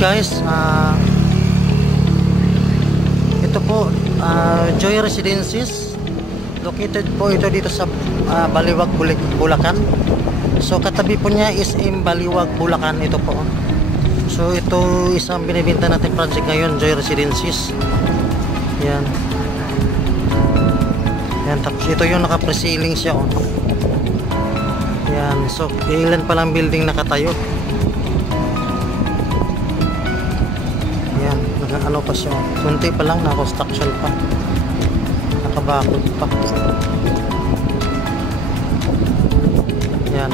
guys, ito po Joy Residences. Located po ito dito sa Baliwag, Bulacan. So katabi po niya is Baliwag, Bulacan ito po. So ito isang binibenta natin project ngayon, Joy Residences. Yan. Yan, tapos ito yung naka-pre-ceiling siya oh. Yan, so ilan pa lang building nakatayo. Yan, ano pa siya. Kunti pa lang, na-construction pa. Nakabakod pa. Yan.